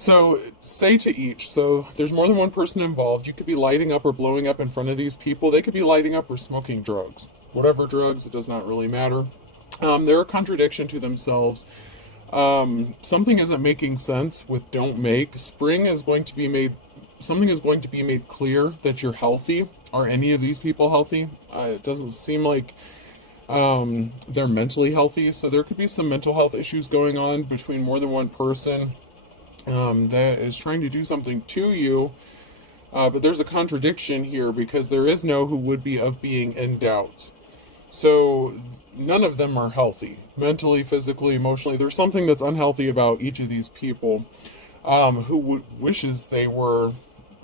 So, say to each. So, there's more than one person involved. You could be lighting up or blowing up in front of these people. They could be lighting up or smoking drugs. Whatever drugs, it does not really matter. They're a contradiction to themselves. Something isn't making sense with don't make. Spring is going to be made, something is going to be made clear that you're healthy. Are any of these people healthy? It doesn't seem like they're mentally healthy. So, there could be some mental health issues going on between more than one person that is trying to do something to you, but there's a contradiction here because there is no who would be of being in doubt. So none of them are healthy, mentally, physically, emotionally. There's something that's unhealthy about each of these people who wishes they were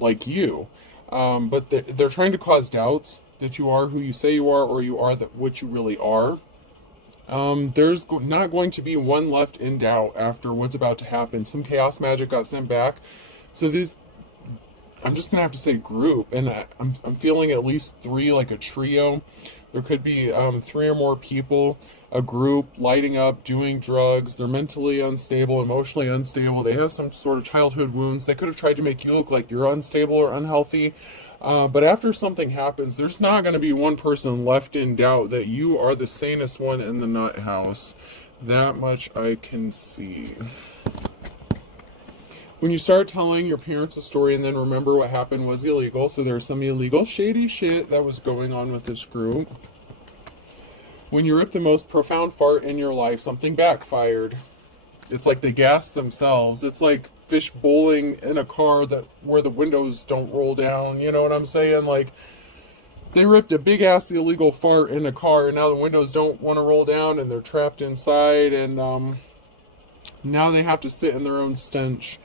like you, but they're trying to cause doubts that you are who you say you are, or you are that what you really are. There's not going to be one left in doubt after what's about to happen. Some chaos magic got sent back. So this, I'm just going to have to say group, and I'm feeling at least three, like a trio. There could be three or more people, a group, lighting up, doing drugs. They're mentally unstable, emotionally unstable. They have some sort of childhood wounds. They could have tried to make you look like you're unstable or unhealthy. But after something happens, there's not going to be one person left in doubt that you are the sanest one in the nut house. That much I can see. When you start telling your parents a story and then remember what happened was illegal, so there's some illegal, shady shit that was going on with this group. When you rip the most profound fart in your life, something backfired. It's like they gassed themselves. It's like fish bowling in a car that where the windows don't roll down. You know what I'm saying? Like, they ripped a big ass illegal fart in a car, and now the windows don't want to roll down, and they're trapped inside, and now they have to sit in their own stench.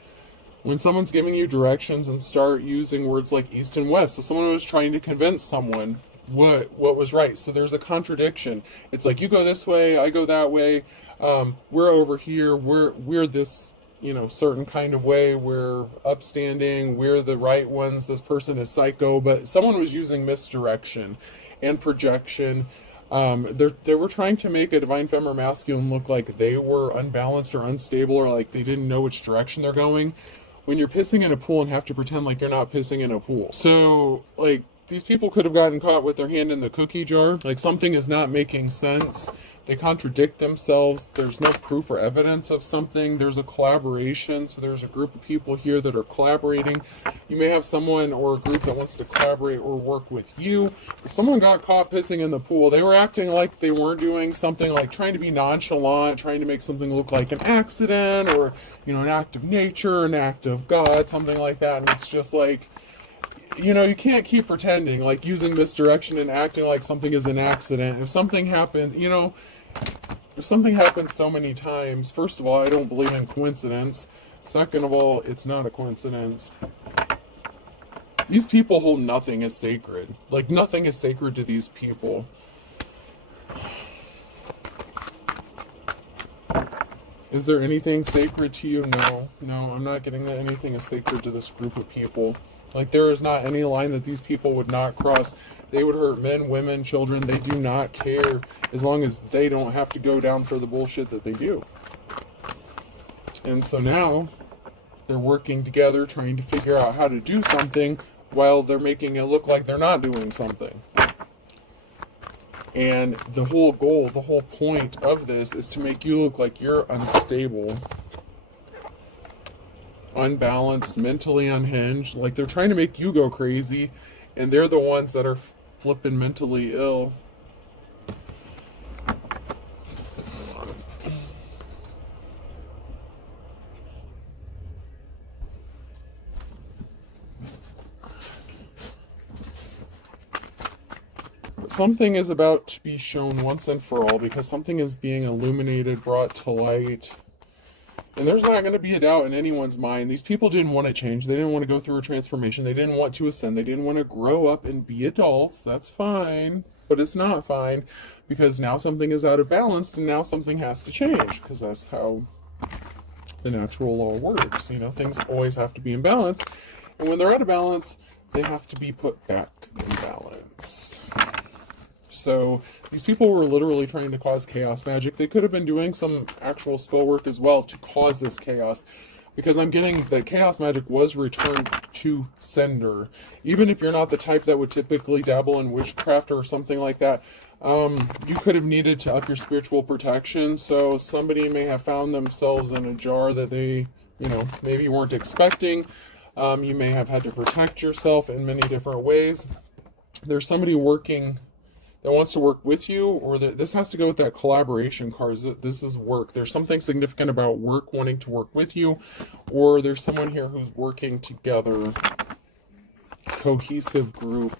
When someone's giving you directions and start using words like east and west, so someone was trying to convince someone what was right. So there's a contradiction. It's like, you go this way, I go that way. We're over here. We're this, certain kind of way. We're upstanding. We're the right ones. This person is psycho. But someone was using misdirection and projection. They were trying to make a divine femme or masculine look like they were unbalanced or unstable, or like they didn't know which direction they're going. When you're pissing in a pool and have to pretend like you're not pissing in a pool. So, like, these people could have gotten caught with their hand in the cookie jar. Like, something is not making sense. They contradict themselves. There's no proof or evidence of something. There's a collaboration. So there's a group of people here that are collaborating. You may have someone or a group that wants to collaborate or work with you. If someone got caught pissing in the pool, they were acting like they weren't doing something, like trying to be nonchalant, trying to make something look like an accident, or, an act of nature, an act of God, something like that. And it's just like, you can't keep pretending, like using misdirection and acting like something is an accident. If something happened, if something happens so many times, first of all, I don't believe in coincidence. Second of all, it's not a coincidence. These people hold nothing as sacred. Like, nothing is sacred to these people. Is there anything sacred to you? No, I'm not getting that anything is sacred to this group of people. Like, there is not any line that these people would not cross. They would hurt men, women, children. They do not care, as long as they don't have to go down for the bullshit that they do. And so now they're working together, trying to figure out how to do something while they're making it look like they're not doing something. And the whole goal, the whole point of this is to make you look like you're unstable, unbalanced, mentally unhinged. Like, they're trying to make you go crazy, and they're the ones that are flipping mentally ill. Something is about to be shown once and for all, because something is being illuminated, brought to light. And there's not going to be a doubt in anyone's mind. These people didn't want to change. They didn't want to go through a transformation. They didn't want to ascend. They didn't want to grow up and be adults. That's fine. But it's not fine, because now something is out of balance, and now something has to change, because that's how the natural law works. Things always have to be in balance. And when they're out of balance, they have to be put back in balance. So these people were literally trying to cause chaos magic. They could have been doing some actual spell work as well to cause this chaos. Because I'm getting that chaos magic was returned to sender. Even if you're not the type that would typically dabble in witchcraft or something like that, you could have needed to up your spiritual protection. So somebody may have found themselves in a jar that they, maybe weren't expecting. You may have had to protect yourself in many different ways. There's somebody working that wants to work with you, or this has to go with that collaboration cards. This is work. There's something significant about work, wanting to work with you, or there's someone here who's working together. Cohesive group.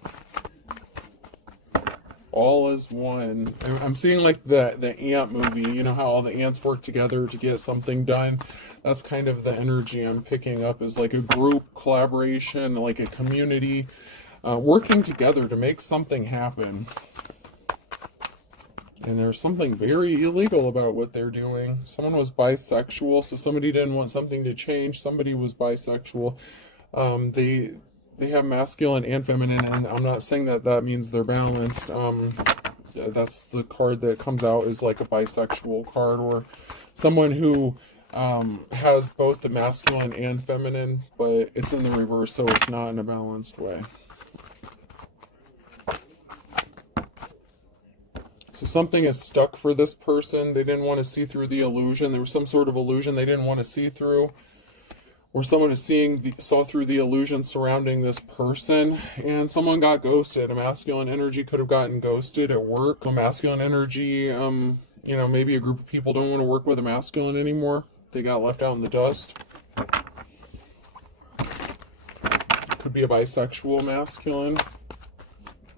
All is one. I'm seeing like the ant movie, you know how all the ants work together to get something done. That's kind of the energy I'm picking up, is like a group collaboration, like a community, working together to make something happen. And there's something very illegal about what they're doing. Someone was bisexual, so somebody didn't want something to change. Somebody was bisexual. They have masculine and feminine, and I'm not saying that means they're balanced. That's the card that comes out, is like a bisexual card, or someone who has both the masculine and feminine, but it's in the reverse, so it's not in a balanced way. So something is stuck for this person. They didn't want to see through the illusion. There was some sort of illusion they didn't want to see through. Or someone is saw through the illusion surrounding this person. And someone got ghosted. A masculine energy could have gotten ghosted at work. A masculine energy, maybe a group of people don't want to work with a masculine anymore. They got left out in the dust. Could be a bisexual masculine.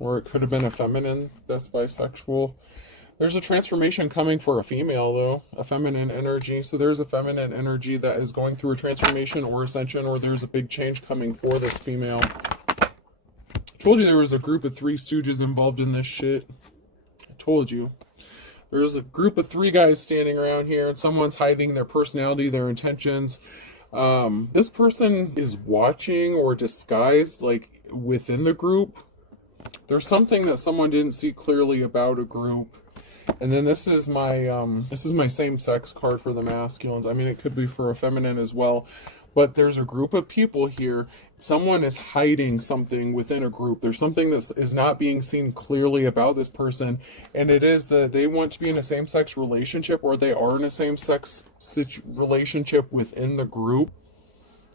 Or it could have been a feminine that's bisexual. There's a transformation coming for a female, though. A feminine energy. So there's a feminine energy that is going through a transformation or ascension, or there's a big change coming for this female. I told you there was a group of 3 stooges involved in this shit. I told you. There's a group of 3 guys standing around here, and someone's hiding their personality, their intentions. This person is watching or disguised, like, within the group. There's something that someone didn't see clearly about a group. And then this is my same-sex card for the masculines. I mean, it could be for a feminine as well. But there's a group of people here. Someone is hiding something within a group. There's something that is not being seen clearly about this person. And it is that they want to be in a same-sex relationship, or they are in a same-sex relationship within the group,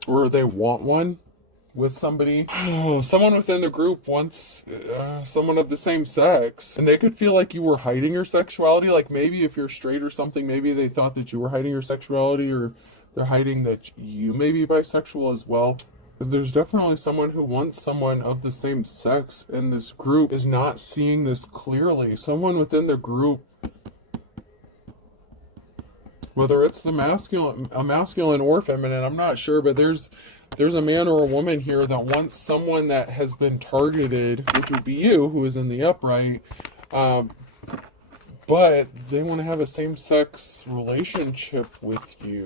or they want one with somebody. Someone within the group wants someone of the same sex, and they could feel like you were hiding your sexuality. Like maybe if you're straight or something, maybe they thought that you were hiding your sexuality, or they're hiding that you may be bisexual as well. But there's definitely someone who wants someone of the same sex, and this group is not seeing this clearly. Someone within the group, whether it's a masculine or feminine, I'm not sure, but there's a man or a woman here that wants someone that has been targeted, which would be you, who is in the upright, but they want to have a same-sex relationship with you.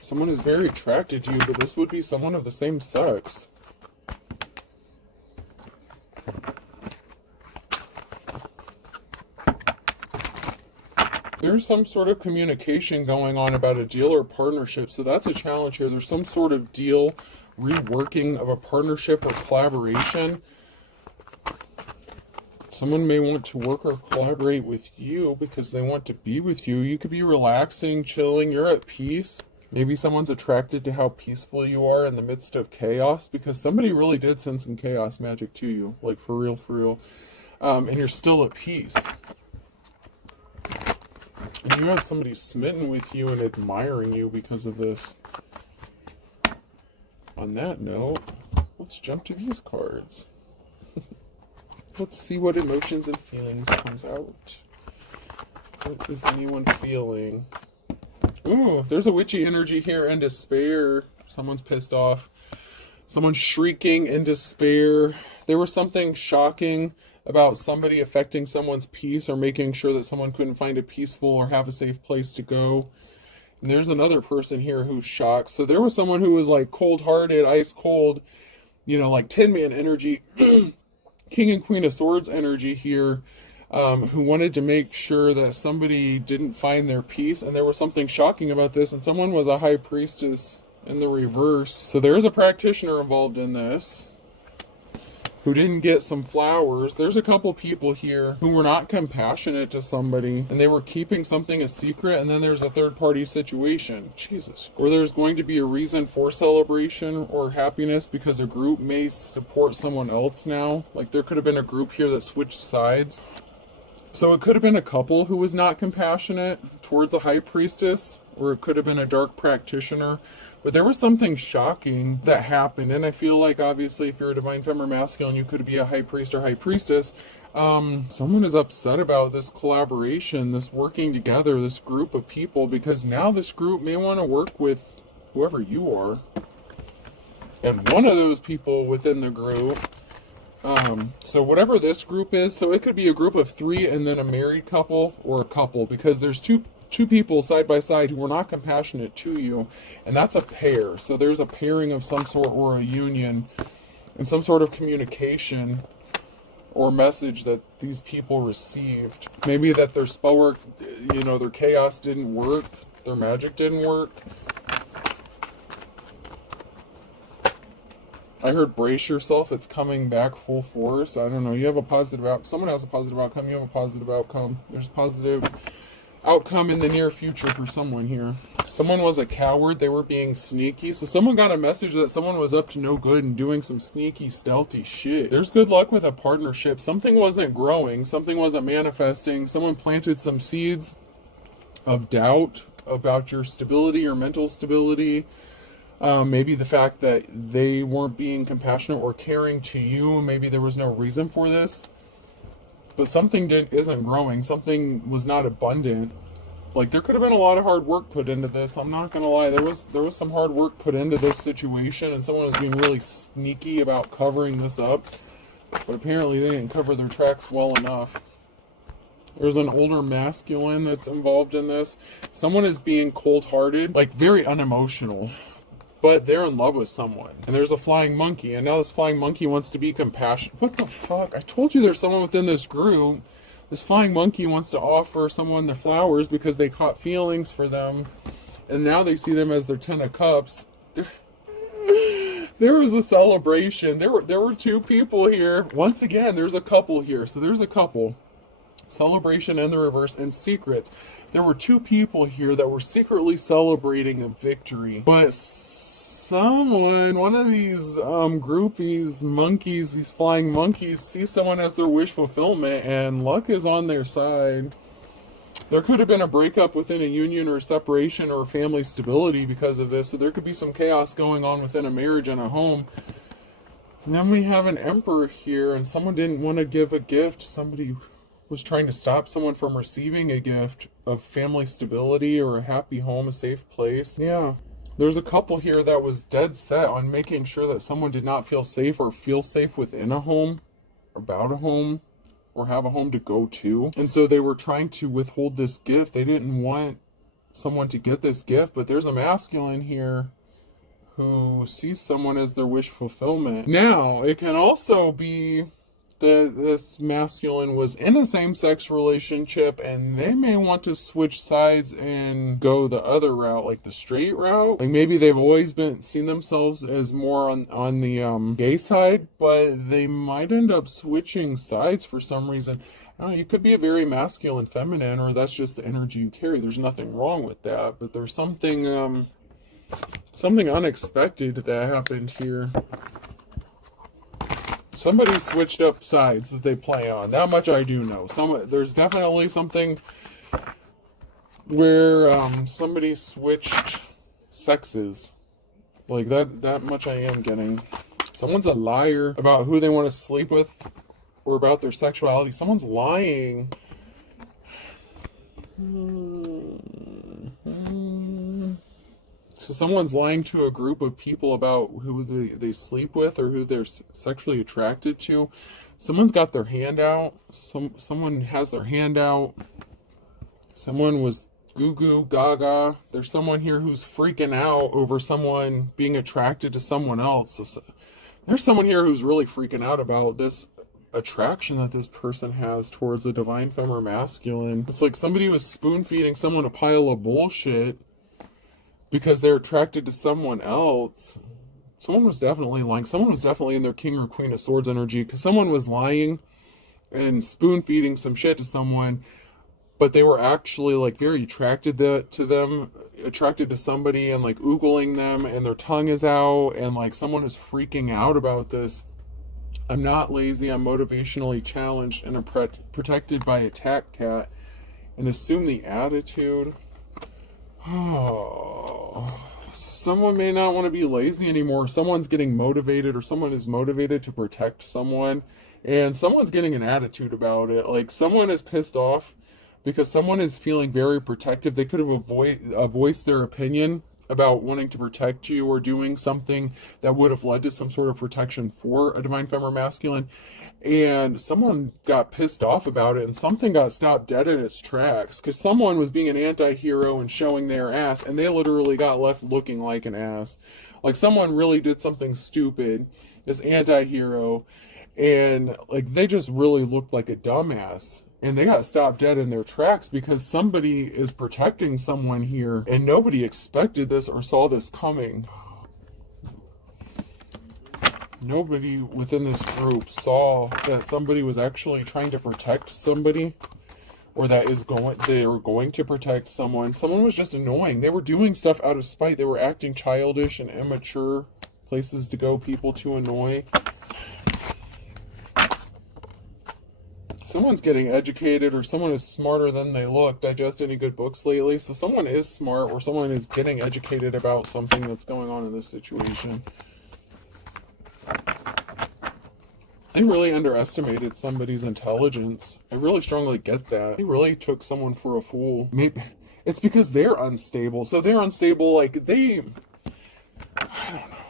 Someone is very attracted to you, but this would be someone of the same sex. There's some sort of communication going on about a deal or partnership, so that's a challenge here. There's some sort of deal, reworking of a partnership or collaboration. Someone may want to work or collaborate with you because they want to be with you. You could be relaxing, chilling, you're at peace. Maybe someone's attracted to how peaceful you are in the midst of chaos, because somebody really did send some chaos magic to you, like for real, for real. And you're still at peace. And you have somebody smitten with you and admiring you because of this. On that note, let's jump to these cards. Let's see what emotions and feelings comes out. What is anyone feeling? Ooh, there's a witchy energy here and despair. Someone's pissed off. Someone's shrieking in despair. There was something shocking about somebody affecting someone's peace, or making sure that someone couldn't find a peaceful or have a safe place to go. And there's another person here who's shocked. So there was someone who was like cold-hearted, ice cold, like Tin Man energy, King and Queen of Swords energy here. who wanted to make sure that somebody didn't find their peace. And there was something shocking about this, and someone was a high priestess in the reverse. So there's a practitioner involved in this who didn't get some flowers. There's a couple people here who were not compassionate to somebody, and they were keeping something a secret. And then there's a third party situation, Jesus, or there's going to be a reason for celebration or happiness because a group may support someone else now. Like there could have been a group here that switched sides. So it could have been a couple who was not compassionate towards a high priestess, or it could have been a dark practitioner. But there was something shocking that happened. And I feel like, obviously, if you're a divine feminine masculine, you could be a high priest or high priestess. Someone is upset about this collaboration, this working together, this group of people, because now this group may want to work with whoever you are. And one of those people within the group, so whatever this group is, so it could be a group of 3 and then a married couple, or a couple, because there's two people side by side who were not compassionate to you, and that's a pair. So there's a pairing of some sort, or a union, and some sort of communication or message that these people received. Maybe that their spell work, their chaos didn't work, their magic didn't work. I heard brace yourself, it's coming back full force. I don't know, you have a positive outcome. Someone has a positive outcome, you have a positive outcome. There's a positive outcome in the near future for someone here. Someone was a coward, they were being sneaky. So someone got a message that someone was up to no good and doing some sneaky, stealthy shit. There's good luck with a partnership. Something wasn't growing, something wasn't manifesting. Someone planted some seeds of doubt about your stability, your mental stability. Maybe the fact that they weren't being compassionate or caring to you. Maybe there was no reason for this. But something isn't growing. Something was not abundant. Like, there could have been a lot of hard work put into this. I'm not going to lie. There was some hard work put into this situation, and someone was being really sneaky about covering this up. But apparently they didn't cover their tracks well enough. There's an older masculine that's involved in this. Someone is being cold-hearted, like very unemotional. But they're in love with someone. And there's a flying monkey. And now this flying monkey wants to be compassionate. What the fuck? I told you there's someone within this group. This flying monkey wants to offer someone the flowers because they caught feelings for them. And now they see them as their 10 of cups. There was a celebration. There were 2 people here. Once again, there's a couple here. So there's a couple. Celebration in the reverse, and secrets. There were 2 people here that were secretly celebrating a victory. But one of these groupies, monkeys, these flying monkeys, sees someone as their wish fulfillment, and luck is on their side. There could have been a breakup within a union, or a separation, or family stability because of this. So there could be some chaos going on within a marriage and a home. And then we have an emperor here, and someone didn't want to give a gift. Somebody was trying to stop someone from receiving a gift of family stability or a happy home, a safe place. Yeah. There's a couple here that was dead set on making sure that someone did not feel safe or feel safe within a home, about a home, or have a home to go to. And so they were trying to withhold this gift. They didn't want someone to get this gift, but there's a masculine here who sees someone as their wish fulfillment. Now, it can also be that this masculine was in a same-sex relationship, and they may want to switch sides and go the other route, like the straight route. Like, maybe they've always seen themselves as more on the gay side, but they might end up switching sides for some reason. I don't know, you could be a very masculine feminine, or that's just the energy you carry. There's nothing wrong with that, but there's something unexpected that happened here. Somebody switched up sides that they play on. That much I do know. There's definitely something where somebody switched sexes. Like, that much I am getting. Someone's a liar about who they want to sleep with, or about their sexuality. Someone's lying. So someone's lying to a group of people about who they sleep with, or who they're sexually attracted to. Someone's got their hand out. Someone has their hand out. Someone was goo goo gaga. There's someone here who's freaking out over someone being attracted to someone else. So there's someone here who's really freaking out about this attraction that this person has towards a divine femme or masculine. It's like somebody was spoon feeding someone a pile of bullshit because they're attracted to someone else. Someone was definitely lying. Someone was definitely in their King or Queen of Swords energy, because someone was lying and spoon feeding some shit to someone, but they were actually like very attracted to them, attracted to somebody, and like oogling them, and their tongue is out, and like someone is freaking out about this. I'm not lazy, I'm motivationally challenged, and I'm protected by a tack cat. And assume the attitude. Oh, someone may not want to be lazy anymore. Someone's getting motivated, or someone is motivated to protect someone, and someone's getting an attitude about it. Like someone is pissed off because someone is feeling very protective. They could have voiced their opinion about wanting to protect you, or doing something that would have led to some sort of protection for a divine femme or masculine, and someone got pissed off about it, and something got stopped dead in its tracks because someone was being an anti-hero and showing their ass, and they literally got left looking like an ass. Like someone really did something stupid, this anti-hero, and like they just really looked like a dumbass. And they got stopped dead in their tracks because somebody is protecting someone here, and nobody expected this or saw this coming. Nobody within this group saw that somebody was actually trying to protect somebody, or that they were going to protect someone. Someone was just annoying. They were doing stuff out of spite. They were acting childish and immature. Places to go, people to annoy. Someone's getting educated, or someone is smarter than they look. Digest any good books lately? So someone is smart, or someone is getting educated about something that's going on in this situation. They really underestimated somebody's intelligence. I really strongly get that. They really took someone for a fool. Maybe it's because they're unstable. So they're unstable, like I don't know.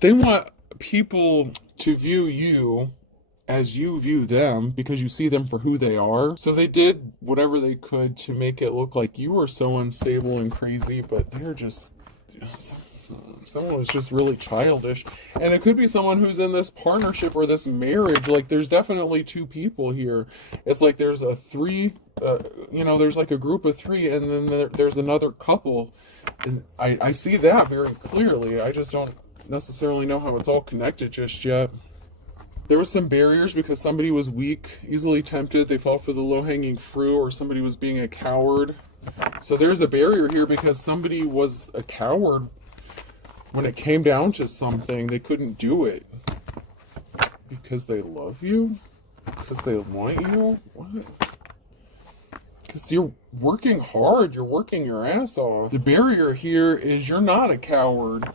They want people to view you as you view them, because you see them for who they are. So they did whatever they could to make it look like you were so unstable and crazy, but they're just... Someone was just really childish. And it could be someone who's in this partnership or this marriage. Like, there's definitely two people here. It's like there's a three, there's like a group of three, and then there's another couple. And I see that very clearly. I just don't necessarily know how it's all connected just yet. There was some barriers because somebody was weak, easily tempted. They fell for the low-hanging fruit, or somebody was being a coward. So there's a barrier here because somebody was a coward. When it came down to something, they couldn't do it. Because they love you? Because they want you? What? Because you're working hard. You're working your ass off. The barrier here is you're not a coward.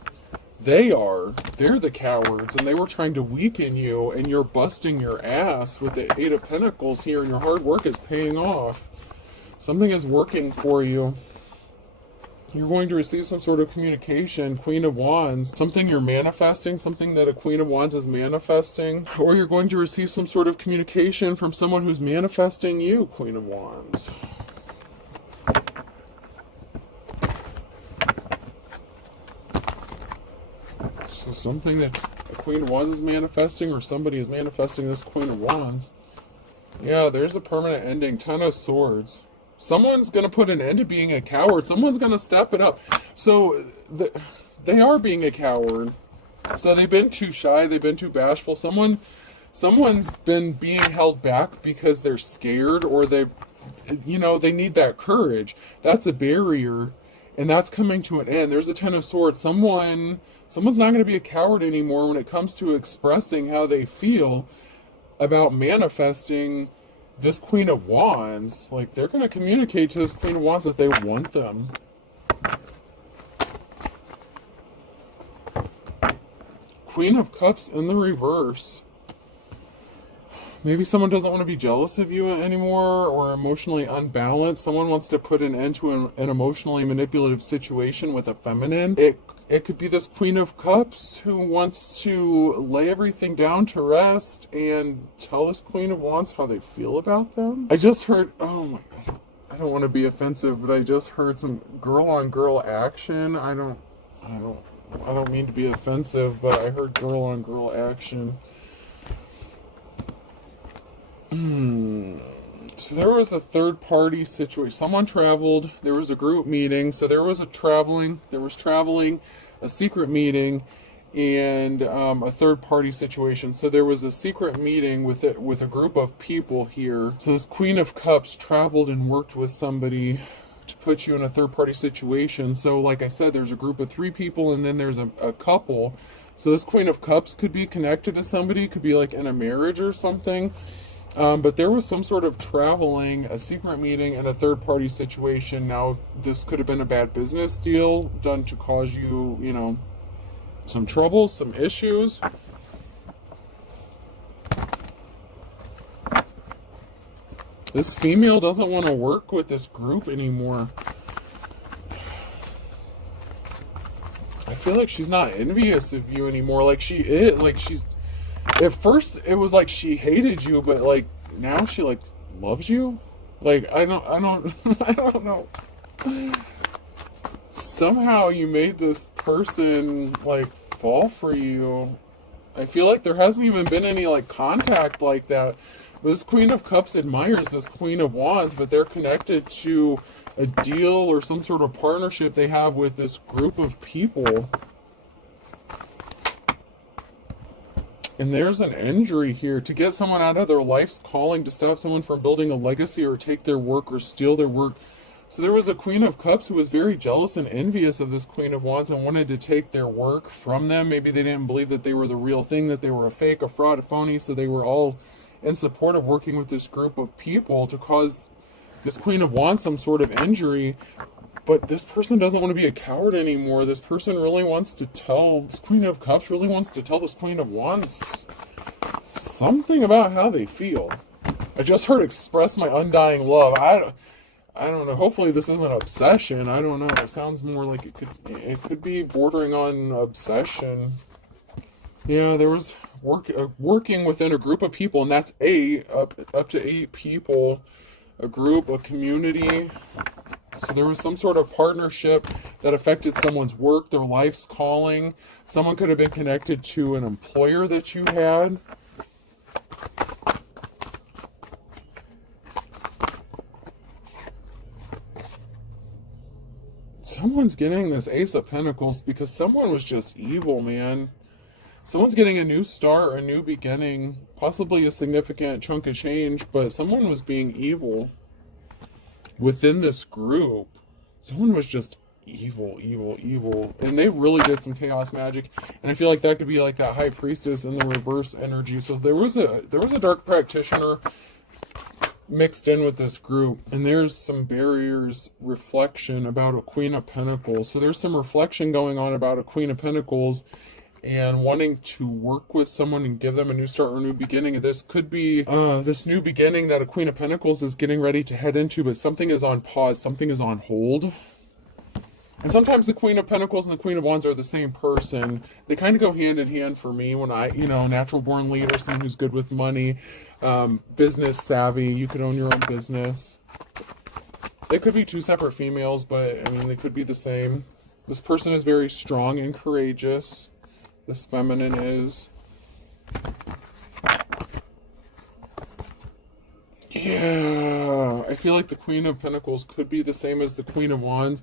They are. They're the cowards, and they were trying to weaken you, and you're busting your ass with the Eight of Pentacles here, and your hard work is paying off. Something is working for you. You're going to receive some sort of communication, Queen of Wands, something you're manifesting, something that a Queen of Wands is manifesting, or you're going to receive some sort of communication from someone who's manifesting you, Queen of Wands. So something that a Queen of Wands is manifesting, or somebody is manifesting this Queen of Wands. Yeah, there's a permanent ending, Ten of Swords. Someone's going to put an end to being a coward. Someone's going to step it up. So they are being a coward. So they've been too shy. They've been too bashful. Someone's been being held back because they're scared, or they need that courage. That's a barrier, and that's coming to an end. There's a Ten of Swords. Someone's not going to be a coward anymore when it comes to expressing how they feel about manifesting this Queen of Wands. Like, they're going to communicate to this Queen of Wands that they want them. Queen of Cups in the reverse. Maybe someone doesn't want to be jealous of you anymore, or emotionally unbalanced. Someone wants to put an end to an emotionally manipulative situation with a feminine. It could be this Queen of Cups who wants to lay everything down to rest and tell this Queen of Wands how they feel about them. I just heard, oh my God, I don't want to be offensive, but I just heard some girl-on-girl action. I don't mean to be offensive, but I heard girl-on-girl action. So there was a third party situation. Someone traveled. There was a group meeting. So there was traveling, a secret meeting, and a third party situation. So there was a secret meeting with a group of people here. So this Queen of Cups traveled and worked with somebody to put you in a third party situation. So like I said, there's a group of 3 people, and then there's a couple. So this Queen of Cups could be connected to somebody, could be like in a marriage or something. But there was some sort of traveling, a secret meeting, and a third-party situation. Now, this could have been a bad business deal done to cause you, you know, some trouble, some issues. This female doesn't want to work with this group anymore. I feel like she's not envious of you anymore. Like she is, like she's... At first, it was like she hated you, but like now she like loves you. Like I don't I don't know. Somehow you made this person like fall for you. I feel like there hasn't even been any like contact like that. This Queen of Cups admires this Queen of Wands, but they're connected to a deal or some sort of partnership they have with this group of people. And there's an injury here. To get someone out of their life's calling, to stop someone from building a legacy or take their work or steal their work. So there was a Queen of Cups who was very jealous and envious of this Queen of Wands and wanted to take their work from them. Maybe they didn't believe that they were the real thing, that they were a fake, a fraud, a phony. So they were all in support of working with this group of people to cause this Queen of Wands some sort of injury. But this person doesn't want to be a coward anymore. This person really wants to tell, this Queen of Cups really wants to tell this Queen of Wands something about how they feel. I just heard express my undying love. I don't know. Hopefully this isn't obsession. I don't know. It sounds more like it could be bordering on obsession. Yeah, there was working within a group of people, and that's up to 8 people. A group, a community. So there was some sort of partnership that affected someone's work, their life's calling. Someone could have been connected to an employer that you had. Someone's getting this Ace of Pentacles because someone was just evil, man. Someone's getting a new start, a new beginning, possibly a significant chunk of change, but someone was being evil. Within this group, someone was just evil. And they really did some chaos magic. And I feel like that could be like that High Priestess in the reverse energy. So there was a dark practitioner mixed in with this group. And there's some barriers, reflection about a Queen of Pentacles. So there's some reflection going on about a Queen of Pentacles and wanting to work with someone and give them a new start or a new beginning. This could be this new beginning that a Queen of Pentacles is getting ready to head into, but something is on pause, something is on hold. And sometimes the Queen of Pentacles and the Queen of Wands are the same person. They kind of go hand in hand for me when I, natural born leader, someone who's good with money, business savvy, you could own your own business. They could be 2 separate females, but I mean, they could be the same. This person is very strong and courageous. This feminine is. Yeah, I feel like the Queen of Pentacles could be the same as the Queen of Wands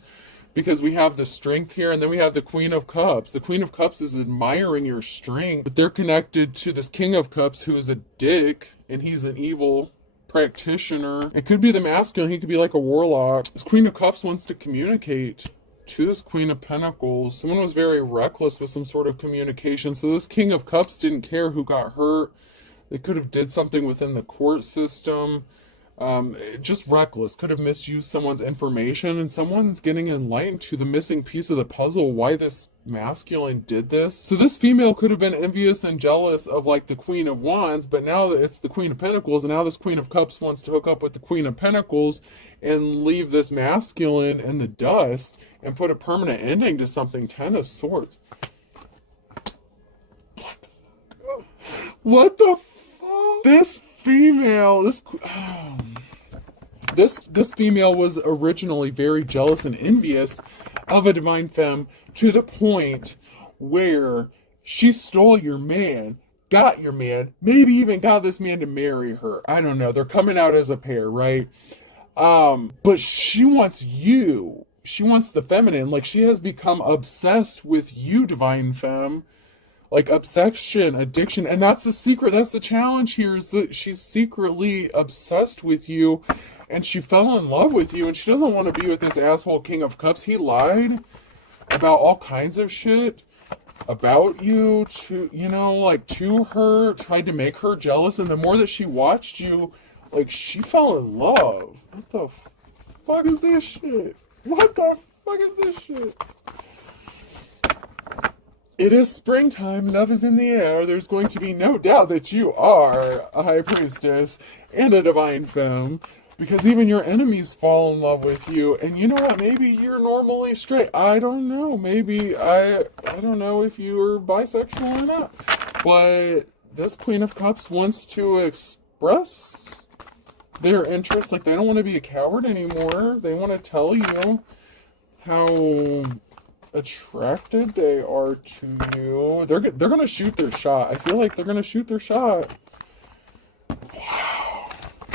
because we have the strength here and then we have the Queen of Cups. The Queen of Cups is admiring your strength, but they're connected to this King of Cups who is a dick and he's an evil practitioner. It could be the masculine, he could be like a warlock. This Queen of Cups wants to communicate to this Queen of Pentacles. Someone was very reckless with some sort of communication. So this King of Cups didn't care who got hurt. They could have did something within the court system. Just reckless. Could have misused someone's information. And someone's getting enlightened to the missing piece of the puzzle. Why this masculine did this. So this female could have been envious and jealous of like the Queen of Wands. But now it's the Queen of Pentacles. And now this Queen of Cups wants to hook up with the Queen of Pentacles and leave this masculine in the dust and put a permanent ending to something. 10 of Swords. What the fuck? This female, this female was originally very jealous and envious of a divine femme to the point where she stole your man, got your man, maybe even got this man to marry her. I don't know. They're coming out as a pair, right? But she wants you. She wants the feminine. Like, she has become obsessed with you, divine femme. Like, obsession, addiction. And that's the secret. That's the challenge here, is that she's secretly obsessed with you. And she fell in love with you. And she doesn't want to be with this asshole King of Cups. He lied about all kinds of shit about you to, like, to her, tried to make her jealous. And the more that she watched you, like, she fell in love. What the fuck is this shit? What the fuck is this shit? It is springtime. Love is in the air. There's going to be no doubt that you are a high priestess and a divine femme. Because even your enemies fall in love with you. And you know what? Maybe you're normally straight. I don't know. Maybe I don't know if you're bisexual or not. But this Queen of Cups wants to express their interest. Like, they don't want to be a coward anymore. They want to tell you how attracted they are to you. They're going to shoot their shot. I feel like they're going to shoot their shot. Wow.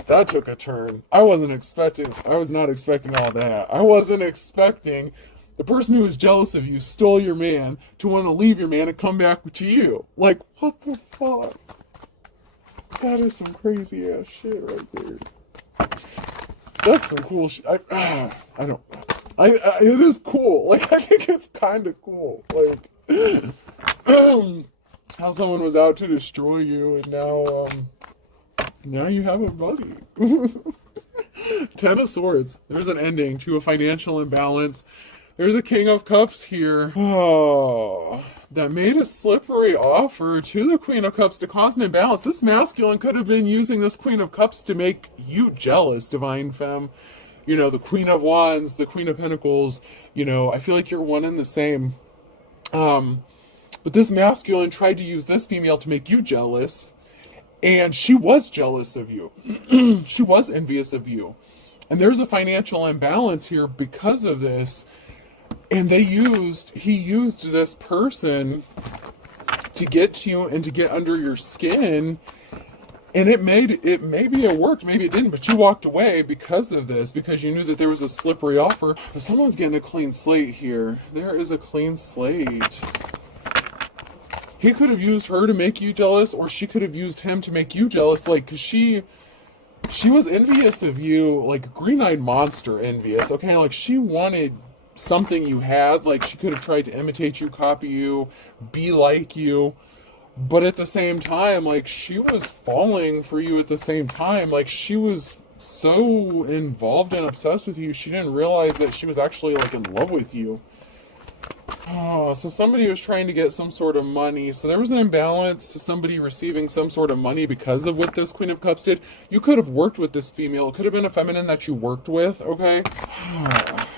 That took a turn. I was not expecting all that. I wasn't expecting the person who was jealous of you, stole your man, to want to leave your man and come back to you. Like, what the fuck? That is some crazy ass shit right there. That's some cool shit. It is cool. Like, I think it's kind of cool. Like, how someone was out to destroy you, and now you have a buddy. Ten of Swords. There's an ending to a financial imbalance. There's a King of Cups here. Oh, that made a slippery offer to the Queen of Cups to cause an imbalance. This masculine could have been using this Queen of Cups to make you jealous, divine femme. The Queen of Wands, the Queen of Pentacles. I feel like you're one and the same. But this masculine tried to use this female to make you jealous. And she was jealous of you. She was envious of you. And there's a financial imbalance here because of this. And he used this person to get to you and to get under your skin. And maybe it worked, maybe it didn't, but you walked away because of this, because you knew that there was a slippery offer. But someone's getting a clean slate here. There is a clean slate. He could have used her to make you jealous, or she could have used him to make you jealous, like, because she was envious of you, like green-eyed monster envious, okay? Like, she wanted something you had. Like, she could have tried to imitate you, copy you, be like you. But at the same time, like, she was falling for you at the same time. Like, she was so involved and obsessed with you, she didn't realize that she was actually, like, in love with you. Oh, so somebody was trying to get some sort of money. So there was an imbalance to somebody receiving some sort of money because of what this Queen of Cups did. You could have worked with this female. It could have been a feminine that you worked with, okay?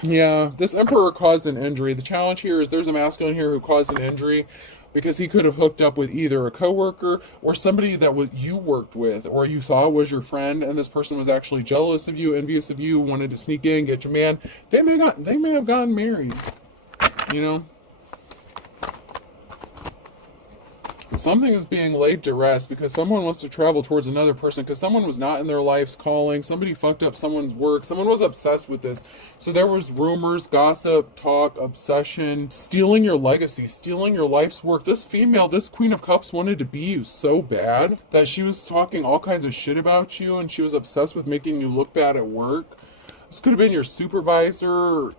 Yeah, this Emperor caused an injury. The challenge here is there's a masculine here who caused an injury because he could have hooked up with either a coworker or somebody that you worked with or you thought was your friend, and this person was actually jealous of you, envious of you, wanted to sneak in, get your man. They may have gotten married. Something is being laid to rest because someone wants to travel towards another person because someone was not in their life's calling. Somebody fucked up someone's work. Someone was obsessed with this. So there was rumors, gossip, talk, obsession, stealing your legacy, stealing your life's work. This female, this Queen of Cups wanted to be you so bad that she was talking all kinds of shit about you, and she was obsessed with making you look bad at work. This could have been your supervisor, or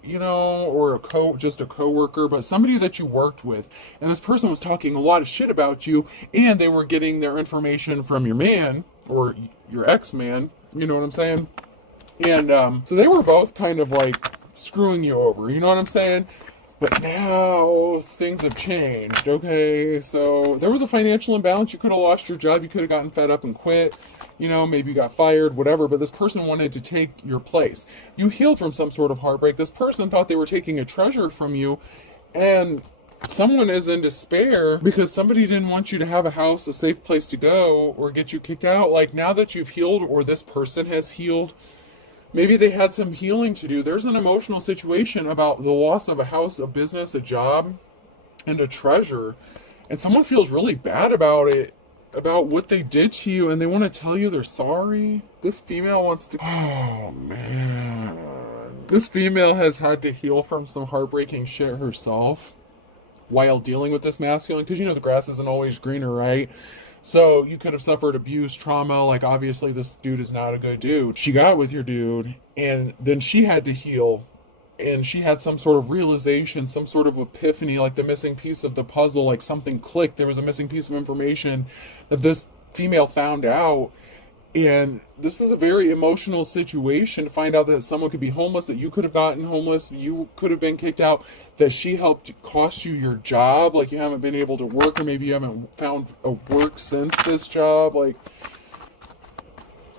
just a coworker, but somebody that you worked with. And this person was talking a lot of shit about you, and they were getting their information from your man, or your ex-man, you know what I'm saying? And so they were both kind of like screwing you over, you know what I'm saying? But now things have changed, okay? So there was a financial imbalance. You could have lost your job. You could have gotten fed up and quit. Maybe you got fired, whatever. But this person wanted to take your place. You healed from some sort of heartbreak. This person thought they were taking a treasure from you. And someone is in despair because somebody didn't want you to have a house, a safe place to go, or get you kicked out. Like, now that you've healed, or this person has healed, maybe they had some healing to do. There's an emotional situation about the loss of a house, a business, a job, and a treasure. And someone feels really bad about it. about what they did to you, and they want to tell you they're sorry. This female wants to... Oh, man. This female has had to heal from some heartbreaking shit herself while dealing with this masculine, because you know the grass isn't always greener, right? So you could have suffered abuse, trauma. Like, obviously this dude is not a good dude. She got with your dude, and then she had to heal, and she had some sort of realization, some sort of epiphany, like the missing piece of the puzzle, like something clicked. There was a missing piece of information that this female found out. And this is a very emotional situation to find out that someone could be homeless, that you could have gotten homeless, you could have been kicked out, that she helped cost you your job, like you haven't been able to work, or maybe you haven't found a work since this job. Like,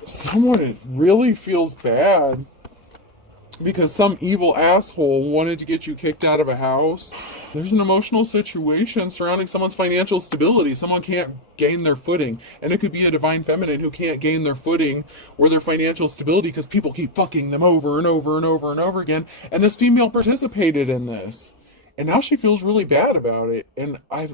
someone really feels bad because some evil asshole wanted to get you kicked out of a house. There's an emotional situation surrounding someone's financial stability. Someone can't gain their footing. And it could be a divine feminine who can't gain their footing or their financial stability because people keep fucking them over and over and over and over again. And this female participated in this. And now she feels really bad about it. And I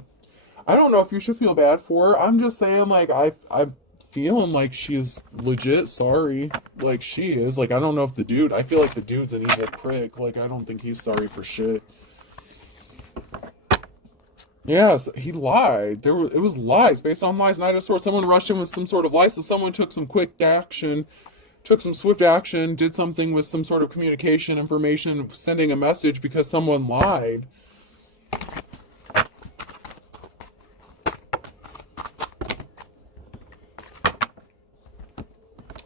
don't know if you should feel bad for her. I'm just saying, like, I'm feeling like she's legit sorry. Like, she is. Like, I don't know if the dude... I feel like the dude's an evil prick. Like, I don't think he's sorry for shit. Yes, he lied. It was lies, based on lies. Knight of Swords. Someone rushed him with some sort of lie, so someone took some quick action, took some swift action, did something with some sort of communication, information, sending a message because someone lied.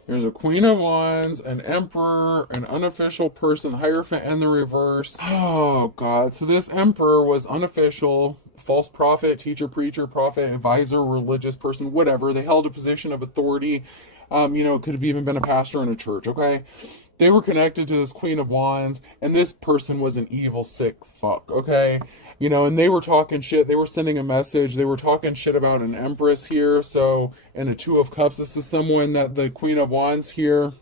There's a Queen of Wands, an Emperor, an unofficial person, the Hierophant, and the reverse. Oh, God. So this Emperor was unofficial, false prophet, teacher, preacher, prophet, advisor, religious person, whatever. They held a position of authority. Could have even been a pastor in a church, okay? They were connected to this Queen of Wands, and this person was an evil, sick fuck, okay? And they were talking shit. They were sending a message. They were talking shit about an Empress here, and a Two of Cups. This is someone that the Queen of Wands here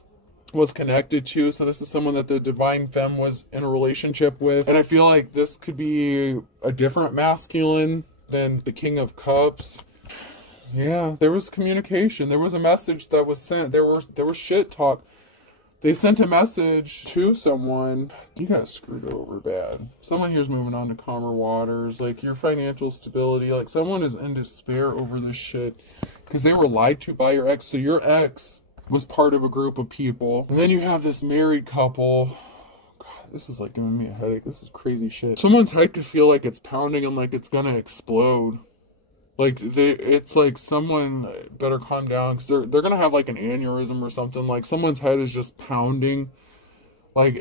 was connected to. So this is someone that the Divine Femme was in a relationship with. And I feel like this could be a different masculine than the King of Cups. Yeah, there was communication. There was a message that was sent. There was shit talk. They sent a message to someone. You got screwed over bad. Someone here's moving on to calmer waters. Like, your financial stability. Like, someone is in despair over this shit because they were lied to by your ex. So your ex was part of a group of people. And then you have this married couple. God, this is like giving me a headache. This is crazy shit. Someone's head could feel like it's pounding and like it's gonna explode. Like, it's like someone better calm down because they're going to have like an aneurysm or something. Like, someone's head is just pounding. Like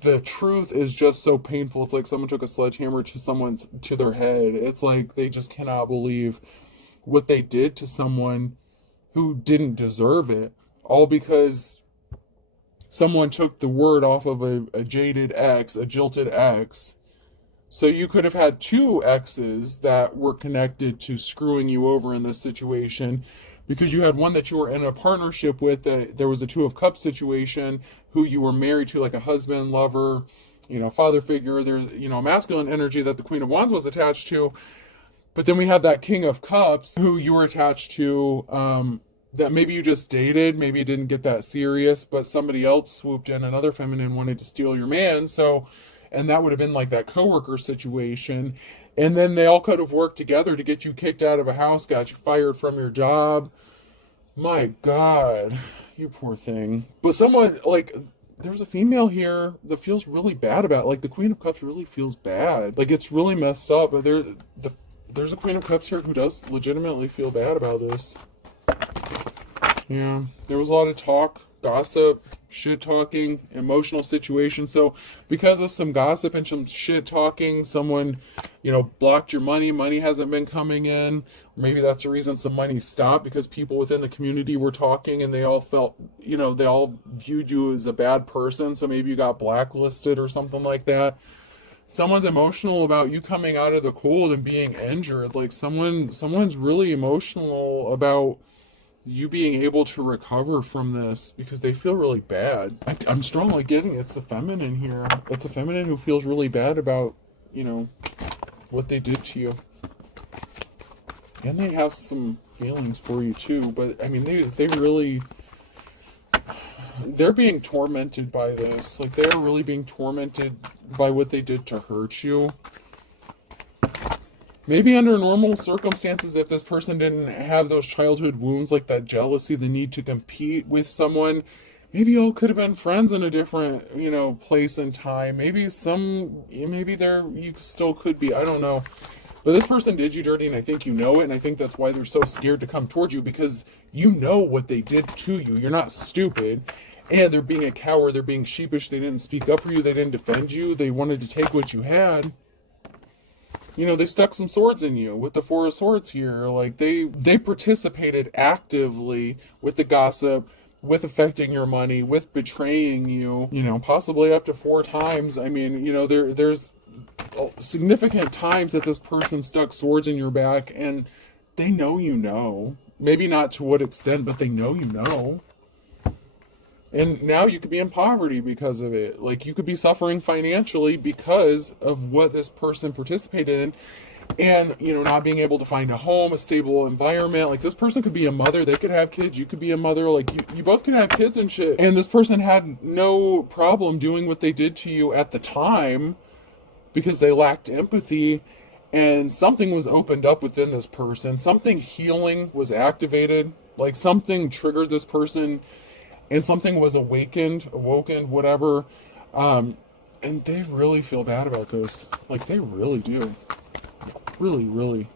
the truth is just so painful. It's like someone took a sledgehammer to their head. It's like they just cannot believe what they did to someone who didn't deserve it. All because someone took the word off of a jaded ex, a jilted ex. So you could have had two exes that were connected to screwing you over in this situation, because you had one that you were in a partnership with, that there was a Two of Cups situation, who you were married to, like a husband, lover, father figure. There's, a masculine energy that the Queen of Wands was attached to. But then we have that King of Cups who you were attached to, that maybe you just dated, maybe you didn't get that serious, but somebody else swooped in, another feminine wanted to steal your man. And that would have been like that coworker situation. And then they all could have worked together to get you kicked out of a house, got you fired from your job. My God, you poor thing. But someone, like, there's a female here that feels really bad about it. Like, the Queen of Cups really feels bad. Like, it's really messed up. But there's a Queen of Cups here who does legitimately feel bad about this. Yeah, there was a lot of talk, gossip, shit talking, emotional situation. So because of some gossip and some shit talking, someone, blocked your money hasn't been coming in. Maybe that's the reason some money stopped, because people within the community were talking and they all felt, they all viewed you as a bad person. So maybe you got blacklisted or something like that. Someone's emotional about you coming out of the cold and being injured. Like, someone's really emotional about you being able to recover from this because they feel really bad. I'm strongly getting it's a feminine here. It's a feminine who feels really bad about, what they did to you. And they have some feelings for you too, but I mean, they really, they're being tormented by this. Like, they're really being tormented by what they did to hurt you. Maybe under normal circumstances, if this person didn't have those childhood wounds, like that jealousy, the need to compete with someone, maybe y'all could have been friends in a different, place and time. Maybe you still could be. I don't know. But this person did you dirty, and I think you know it, and I think that's why they're so scared to come towards you, because you know what they did to you. You're not stupid. And they're being a coward. They're being sheepish. They didn't speak up for you. They didn't defend you. They wanted to take what you had. They stuck some swords in you with the Four of Swords here. Like, they participated actively with the gossip, with affecting your money, with betraying you, possibly up to 4 times. I mean, there's significant times that this person stuck swords in your back, and they know you know. Maybe not to what extent, but they know you know. And now you could be in poverty because of it. Like, you could be suffering financially because of what this person participated in. And, not being able to find a home, a stable environment. Like, this person could be a mother. They could have kids. You could be a mother. Like, you both could have kids and shit. And this person had no problem doing what they did to you at the time because they lacked empathy. And something was opened up within this person. Something healing was activated. Like, something triggered this person. And something was awoken, whatever. And they really feel bad about this. Like, they really do. Really, really.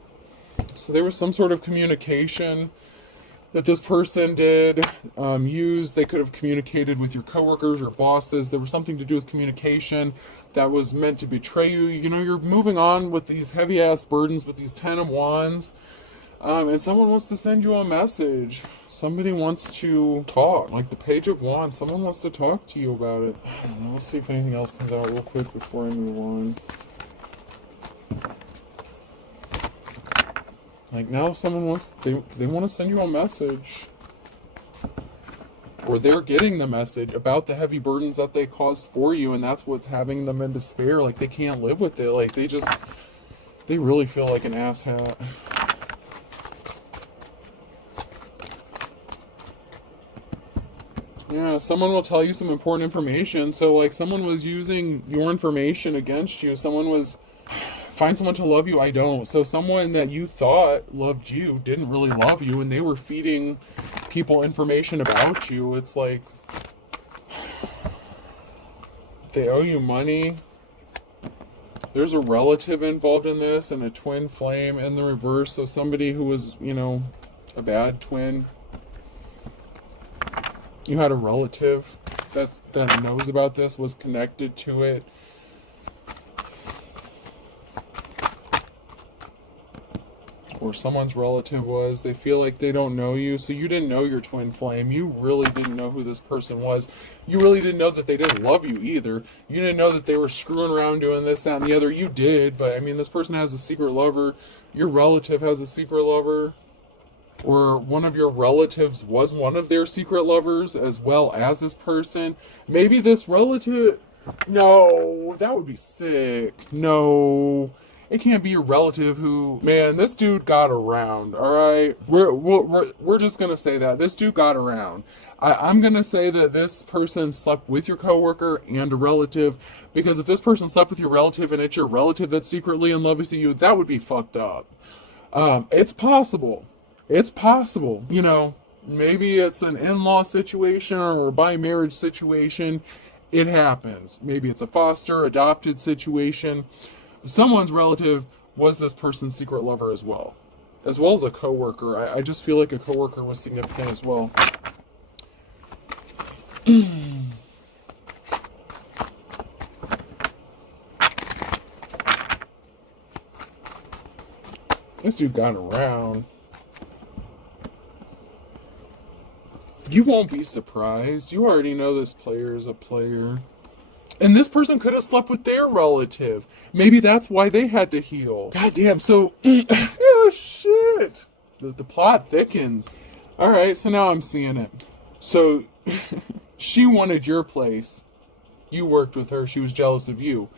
So there was some sort of communication that this person did use. They could have communicated with your coworkers, your bosses. There was something to do with communication that was meant to betray you. You're moving on with these heavy-ass burdens, with these 10 of Wands. And someone wants to send you a message. Somebody wants to talk. Like the Page of Wands. Someone wants to talk to you about it. I don't know. Let's see if anything else comes out real quick before I move on. Like, now someone wants... They want to send you a message. Or they're getting the message about the heavy burdens that they caused for you. And that's what's having them in despair. Like, they can't live with it. Like, they really feel like an asshat. Yeah, someone will tell you some important information. So, like, someone was using your information against you. Someone was... Find someone to love you, I don't. So someone that you thought loved you didn't really love you, and they were feeding people information about you. It's like... They owe you money. There's a relative involved in this, and a twin flame in the reverse. So somebody who was, a bad twin. You had a relative that knows about this, was connected to it. Or someone's relative was. They feel like they don't know you. So you didn't know your twin flame. You really didn't know who this person was. You really didn't know that they didn't love you either. You didn't know that they were screwing around doing this, that, and the other. You did, but I mean, this person has a secret lover. Your relative has a secret lover. Or one of your relatives was one of their secret lovers, as well as this person. Maybe this relative... No, that would be sick. No, it can't be your relative who... Man, this dude got around, alright? We're just gonna say that. This dude got around. I'm gonna say that this person slept with your coworker and a relative, because if this person slept with your relative and it's your relative that's secretly in love with you, that would be fucked up. It's possible. It's possible, maybe it's an in-law situation or a by-marriage situation. It happens. Maybe it's a foster, adopted situation. Someone's relative was this person's secret lover as well as a coworker. I just feel like a coworker was significant as well. This dude got around. You won't be surprised. You already know this player is a player. And this person could have slept with their relative. Maybe that's why they had to heal. God damn, so... oh, shit! The plot thickens. Alright, so now I'm seeing it. So, she wanted your place. You worked with her. She was jealous of you.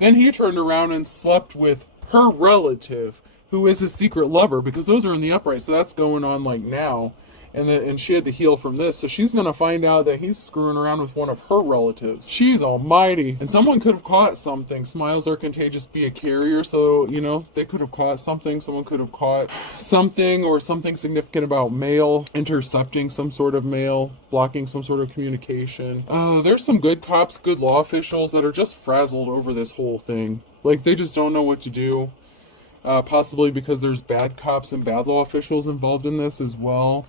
Then he turned around and slept with her relative who is his secret lover, because those are in the upright, so that's going on like now. And she had to heal from this, so she's gonna find out that he's screwing around with one of her relatives. She's almighty. And someone could have caught something. Smiles are contagious, be a carrier, so, you know, they could have caught something. Someone could have caught something, or something significant about mail, intercepting some sort of mail, blocking some sort of communication. There's some good cops, good law officials that are just frazzled over this whole thing. Like, they just don't know what to do. Possibly because there's bad cops and bad law officials involved in this as well.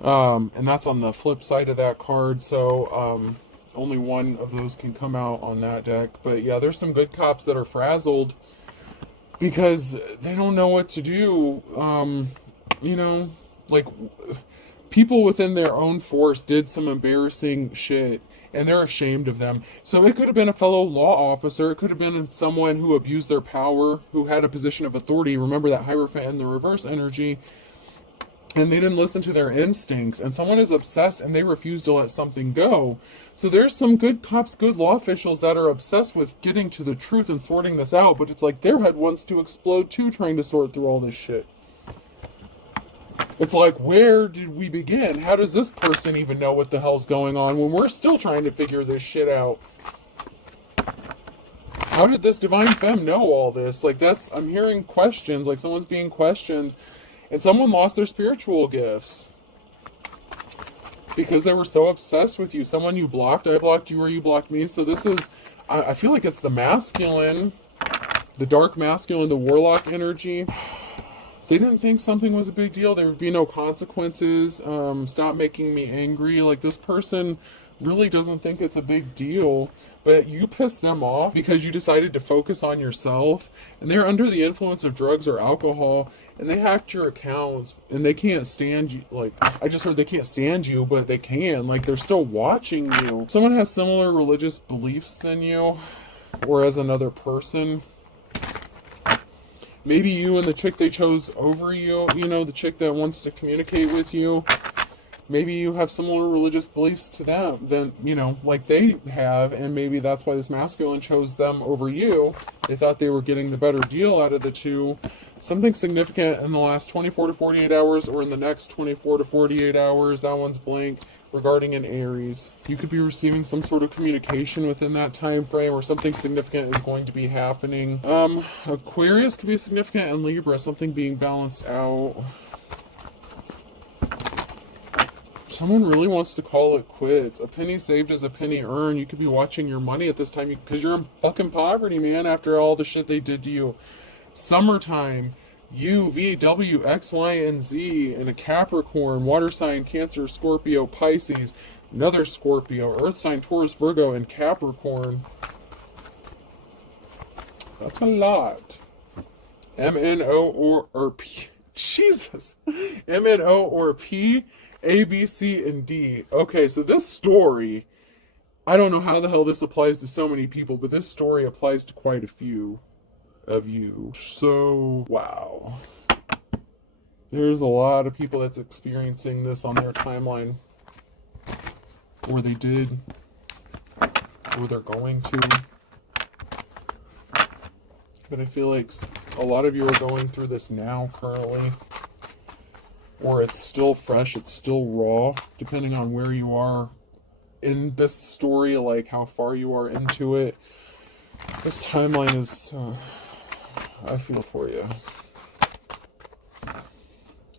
And that's on the flip side of that card, so only one of those can come out on that deck. But yeah, there's some good cops that are frazzled because they don't know what to do. You know, like, people within their own force did some embarrassing shit, and they're ashamed of them. So it could have been a fellow law officer, it could have been someone who abused their power, who had a position of authority. Remember that Hierophant and the reverse energy. And they didn't listen to their instincts, and someone is obsessed and they refuse to let something go. So there's some good cops, good law officials that are obsessed with getting to the truth and sorting this out, but it's like their head wants to explode too, trying to sort through all this shit. It's like, where did we begin? How does this person even know what the hell's going on when we're still trying to figure this shit out? How did this divine femme know all this? Like, I'm hearing questions, like someone's being questioned. And someone lost their spiritual gifts because they were so obsessed with you. Someone you blocked, I blocked you, or you blocked me. So this is, I feel like it's the masculine, the dark masculine, the warlock energy. They didn't think something was a big deal. There would be no consequences. Stop making me angry. Like, this person really doesn't think it's a big deal, but you pissed them off because you decided to focus on yourself, and they're under the influence of drugs or alcohol, and they hacked your accounts, and they can't stand you. Like, I just heard they can't stand you, but they can. Like, they're still watching you. Someone has similar religious beliefs than you, or as another person. Maybe you and the chick they chose over you, you know, the chick that wants to communicate with you, maybe you have similar religious beliefs to them, than, you know, like they have, and maybe that's why this masculine chose them over you. They thought they were getting the better deal out of the two. Something significant in the last 24 to 48 hours, or in the next 24 to 48 hours, that one's blank, regarding an Aries. You could be receiving some sort of communication within that time frame, or something significant is going to be happening. Aquarius could be significant, and Libra, something being balanced out. Someone really wants to call it quits. A penny saved is a penny earned. You could be watching your money at this time because you're in fucking poverty, man, after all the shit they did to you. Summertime, U, V, W, X, Y, and Z, and a Capricorn, water sign, Cancer, Scorpio, Pisces, another Scorpio, Earth sign, Taurus, Virgo, and Capricorn. That's a lot. MNO or P. Jesus. MNO or P. A, B, C, and D. Okay, so this story, I don't know how the hell this applies to so many people, but this story applies to quite a few of you. So, wow. There's a lot of people that's experiencing this on their timeline. Or they did. Or they're going to. But I feel like a lot of you are going through this now, currently. Or it's still fresh, it's still raw, depending on where you are in this story, like how far you are into it. This timeline is, I feel for you.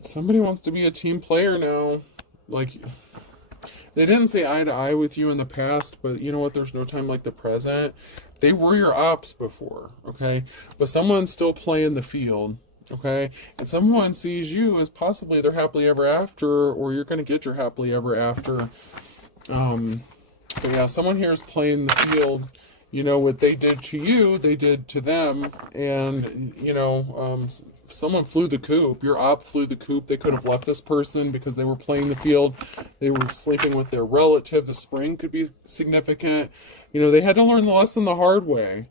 Somebody wants to be a team player now. Like, they didn't say eye to eye with you in the past, but you know what, there's no time like the present. They were your ops before, okay? But someone's still playing the field. Okay, and someone sees you as possibly their happily ever after, or you're going to get your happily ever after. But yeah, someone here is playing the field. You know, what they did to you, they did to them. And, you know, someone flew the coop. Your op flew the coop. They could have left this person because they were playing the field. They were sleeping with their relative. The spring could be significant. You know, they had to learn the lesson the hard way.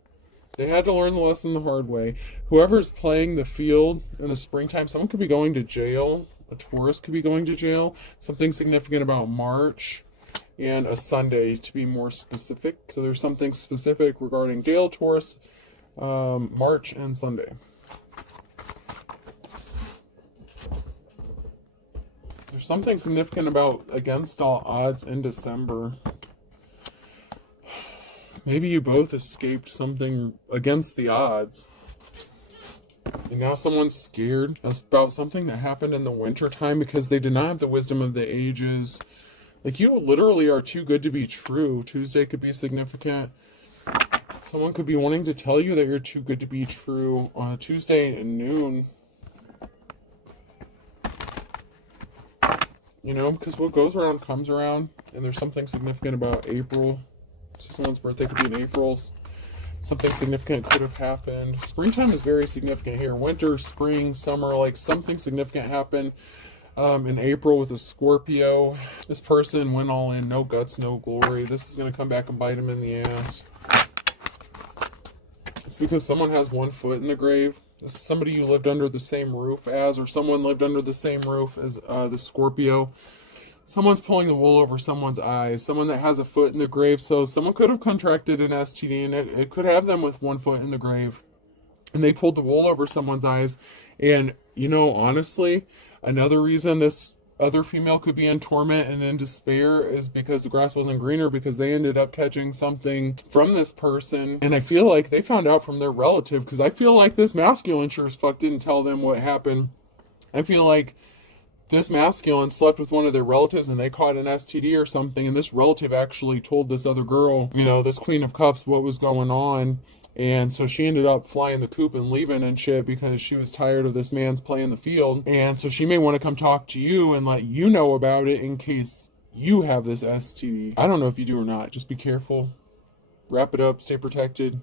They had to learn the lesson the hard way. Whoever's playing the field in the springtime, someone could be going to jail. A Taurus could be going to jail. Something significant about March and a Sunday, to be more specific. So there's something specific regarding jail, Taurus, March, and Sunday. There's something significant about against all odds in December. Maybe you both escaped something against the odds. And now someone's scared about something that happened in the winter time because they did not have the wisdom of the ages. Like, you literally are too good to be true. Tuesday could be significant. Someone could be wanting to tell you that you're too good to be true on a Tuesday at noon. You know, because what goes around comes around. And there's something significant about April. So someone's birthday could be in April. Something significant could have happened. Springtime is very significant here. Winter, spring, summer, like something significant happened in April with a Scorpio. This person went all in, no guts, no glory. This is going to come back and bite him in the ass. It's because someone has one foot in the grave. This is somebody you lived under the same roof as, or someone lived under the same roof as the Scorpio. Someone's pulling the wool over someone's eyes. Someone that has a foot in the grave. So someone could have contracted an STD, and it could have them with one foot in the grave. And they pulled the wool over someone's eyes. And, you know, honestly, another reason this other female could be in torment and in despair is because the grass wasn't greener, because they ended up catching something from this person. And I feel like they found out from their relative, because I feel like this masculine sure as fuck didn't tell them what happened. I feel like this masculine slept with one of their relatives and they caught an STD or something, and this relative actually told this other girl, you know, this Queen of Cups, what was going on. And so she ended up flying the coop and leaving and shit because she was tired of this man's playing the field. And so she may want to come talk to you and let you know about it in case you have this STD. I don't know if you do or not. Just be careful. Wrap it up. Stay protected.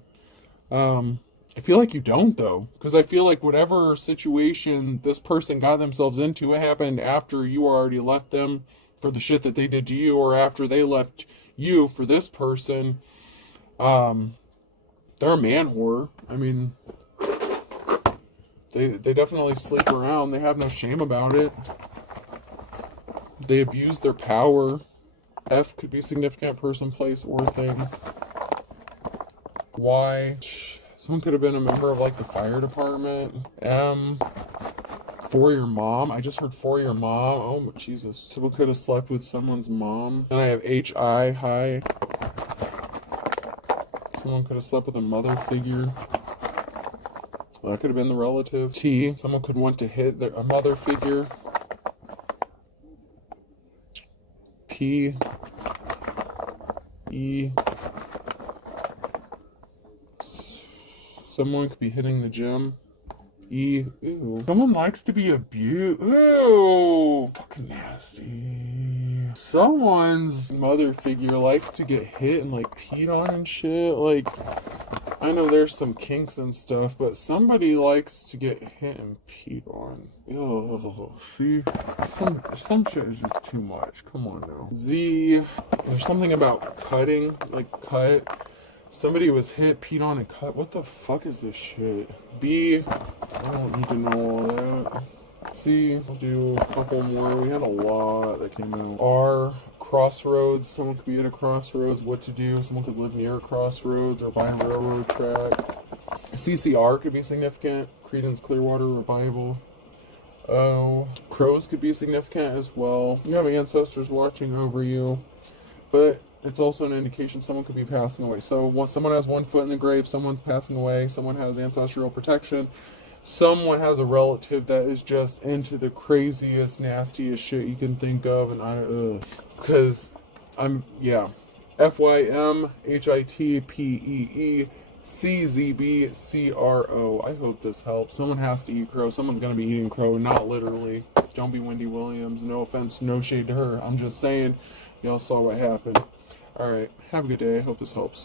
I feel like you don't, though, because I feel like whatever situation this person got themselves into, it happened after you already left them for the shit that they did to you, or after they left you for this person. They're a man whore. I mean, they definitely sleep around. They have no shame about it. They abuse their power. F could be significant person, place, or thing. Y. Someone could have been a member of, like, the fire department. M, for your mom. I just heard for your mom. Oh, Jesus. Someone could have slept with someone's mom. And I have HI, hi. Someone could have slept with a mother figure. Well, that could have been the relative. T, someone could want to hit a mother figure. P, E, someone could be hitting the gym. E, ew. Someone likes to be abused. Ew. Fucking nasty. Someone's mother figure likes to get hit and, like, peed on and shit. Like, I know there's some kinks and stuff, but somebody likes to get hit and peed on. Ew. See? Some shit is just too much. Come on now. Z, there's something about cutting, like cut. Somebody was hit, peed on, and cut. What the fuck is this shit? B, I don't need to know all that. C, I'll do a couple more. We had a lot that came out. R, crossroads. Someone could be at a crossroads. What to do? Someone could live near a crossroads or by a railroad track. CCR could be significant. Creedence Clearwater Revival. O, crows could be significant as well. You have ancestors watching over you, but it's also an indication someone could be passing away. So once someone has one foot in the grave, someone's passing away, someone has ancestral protection, someone has a relative that is just into the craziest, nastiest shit you can think of, and because yeah. FYMHITPEECZBCRO. I hope this helps. Someone has to eat crow. Someone's going to be eating crow, not literally. Don't be Wendy Williams. No offense, no shade to her. I'm just saying, y'all saw what happened. Alright, have a good day. I hope this helps.